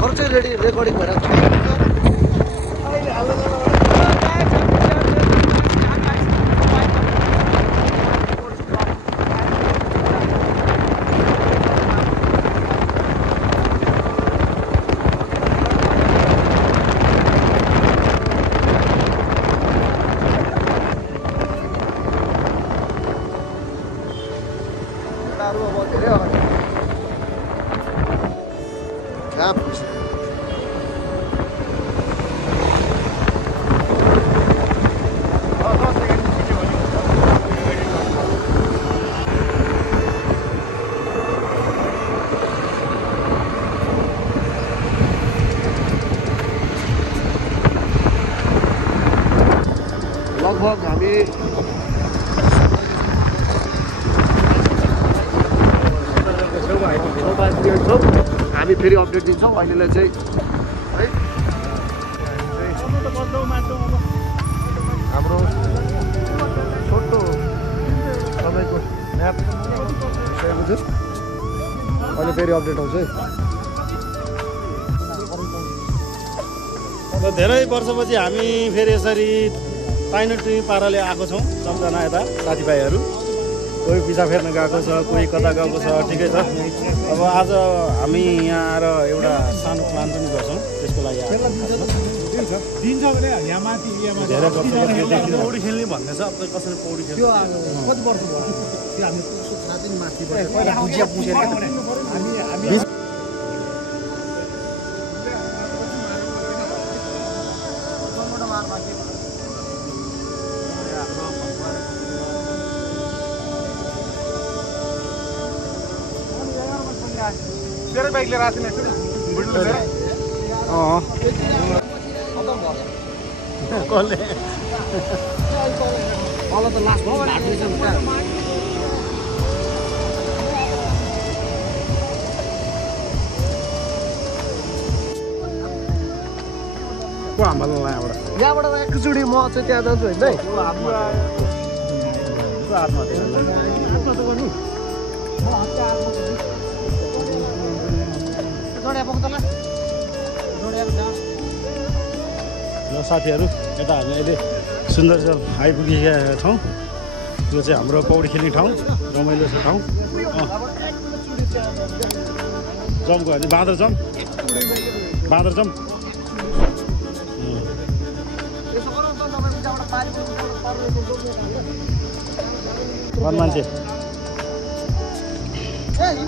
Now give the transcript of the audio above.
भर्खर चाहिँ रेकर्डिङ भइरहेको छ। लगभग हामी फेरि अपडेट दिन्छौँ। अहिलेलाई चाहिँ है हाम्रो छोटो तपाईँको म्याप अहिले फेरि अपडेट आउँछ है। अब धेरै वर्षपछि हामी फेरि यसरी पाइनट्री पाराले आएको छौँ। सबजना यता साथीभाइहरू कोही पिछा फेर्न गएको छ, कोही कता गएको छ, ठिकै छ। अब आज हामी यहाँ आएर एउटा सानो प्लान पनि गर्छौँ, त्यसको लागि दिन्छ भने यहाँ माथि धेरै वर्ष पौडी खेल्ने भन्ने छ। अब कसरी पौडी खेल्ने कति वर्ष भयो त्यो हामी 7 दिन माथि पहिला बुझिया पुछेर हामी तेरे बाइक लिएर आछन् यसरी बुढ्लो लिएर कसले अल त लास्ट भयो हाट्दैछ को हाम्रो यहाँबाट एकचोटि म चाहिँ त्यहाँ जान्छु होइन है। ल साथीहरू, यता हामी अहिले सुन्दरजल आइपुगेका छौँ। यो चाहिँ हाम्रो पौडी खेल्ने ठाउँ, रमाइलो छ ठाउँ। जम्पको भने बाँदर जम्प मान्छे हेर्नु